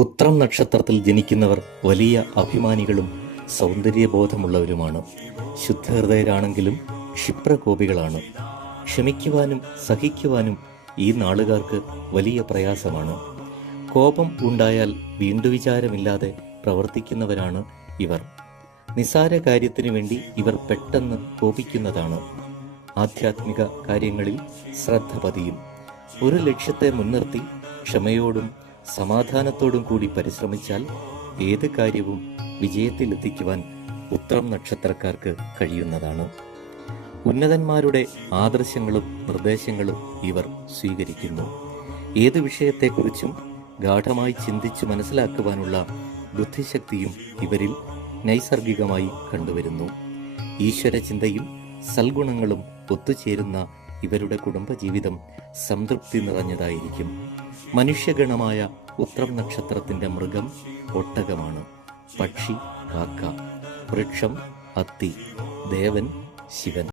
ഉത്രം നക്ഷത്രത്തിൽ ജനിക്കുന്നവർ വലിയ അഭിമാനികളും സൗന്ദര്യബോധമുള്ളവരുമാണ്. ശുദ്ധഹൃദയരാണെങ്കിലും ക്ഷിപ്രകോപികളാണ്. ക്ഷമിക്കുവാനും സഹിക്കുവാനും ഈ നാളുകാർക്ക് വലിയ പ്രയാസമാണ്. കോപം ഉണ്ടായാൽ വീണ്ടുവിചാരമില്ലാതെ പ്രവർത്തിക്കുന്നവരാണ് ഇവർ. നിസാര കാര്യത്തിനു വേണ്ടി ഇവർ പെട്ടെന്ന് കോപിക്കുന്നതാണ്. ആധ്യാത്മിക കാര്യങ്ങളിൽ ശ്രദ്ധ പതിയും. ഒരു ലക്ഷ്യത്തെ മുൻനിർത്തി ക്ഷമയോടും സമാധാനത്തോടും കൂടി പരിശ്രമിച്ചാൽ ഏത് കാര്യവും വിജയത്തിലെത്തിക്കുവാൻ ഉത്രം നക്ഷത്രക്കാർക്ക് കഴിയുന്നതാണ്. ഉന്നതന്മാരുടെ ആദർശങ്ങളും നിർദ്ദേശങ്ങളും ഇവർ സ്വീകരിക്കുന്നു. ഏത് വിഷയത്തെക്കുറിച്ചും ഗാഠമായി ചിന്തിച്ചു മനസ്സിലാക്കുവാനുള്ള ബുദ്ധിശക്തിയും ഇവരിൽ നൈസർഗികമായി കണ്ടുവരുന്നു. ഈശ്വരചിന്തയും സൽഗുണങ്ങളും ഒത്തുചേരുന്ന ഇവരുടെ കുടുംബജീവിതം സംതൃപ്തി നിറഞ്ഞതായിരിക്കും. മനുഷ്യഗണമായ ഉത്രം നക്ഷത്രത്തിന്റെ മൃഗം ഒട്ടകമാണ്. പക്ഷി കാക്ക, വൃക്ഷം അത്തി, ദേവൻ ശിവൻ.